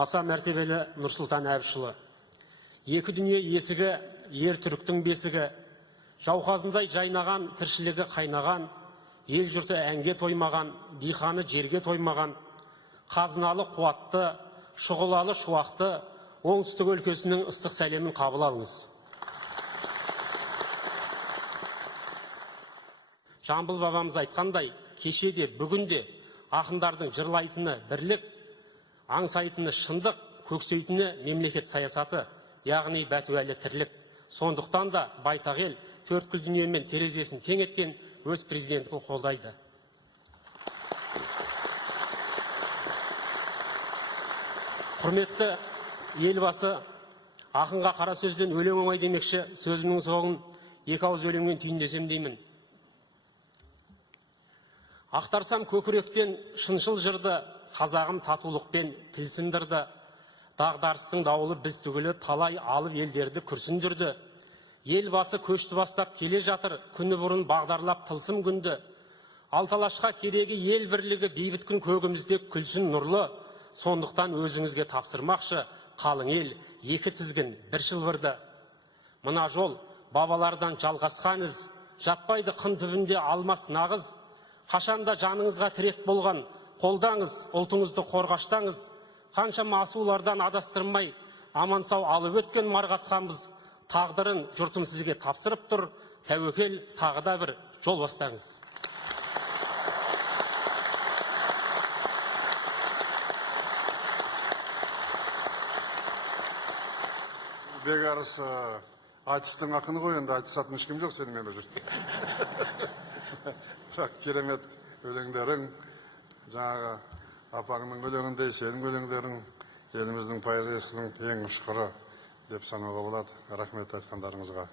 аса мәртебелі Нұрсұлтан Әбішұлы. Екі дүние есігі, ер түріктің бесігі, жауқазындай жайнаған, тіршілігі қайнаған, ел жұрты әнге тоймаған, диханы жерге тоймаған, қазыналы қуатты, шұғылалы шуақты, оңтүстік өлкесінің ыстық сәлемін қабыл алыңыз. Жамбыл бабамыз айтқандай, кешеде, бүгінде ақындардың жырлайтыны бірлік, аңсайтыны шындық, көксейтіні мемлекет саясаты, яғни бәтуәлі тірлік. Сондықтан да байтақ ел төрткүл дүниемен терезесін тең еткен өз президентін қолдайды. Құрметті елбасы, ақынға қара сөзден өлең оңай демекші, сөзімнің соңын екі ауыз өлеңмен түйіндесем деймін. Ақтарсам көкіректен шыншыл жырды, қазағым татулықпен тіл сындырды. Дағдарыстың дауылы біз түгілі талай алып елдерді күрсіндірді. Елбасы көшті бастап келе жатыр, күні бұрын бағдарлап тылсым күнді. Алталашқа керегі ел бірлігі, бейбіт күн көгімізде күлсін нұрлы. Сондықтан өзіңізге тапсырмақшы, қалың ел екі тізгін бір шылбырды. Мына жол бабалардан жалғасқан із, жатпайды қын түбінде алмас нағыз. Қашанда жаныңызға тірек болған, қолдаңыз, ұлтыңызды қорғаштаңыз. Қанша масулардан адастырмай, аман сау алып өткен марғасқанбыз. Тағдырын жұртым сізге тапсырып тұр, тәуекел тағы да бір жол бастаңыз. Бегарыс айтыстың ақыны ғой, енді айтысатын ешкім жоқ сенің әлі жұрт. Бірақ керемет өлеңдерің, жаңағы апаңның өлеңіндей сенің өлеңдерің еліміздің поэзиясының ең ұшқыры деп санауға болады. Рахмет айтқандарыңызға.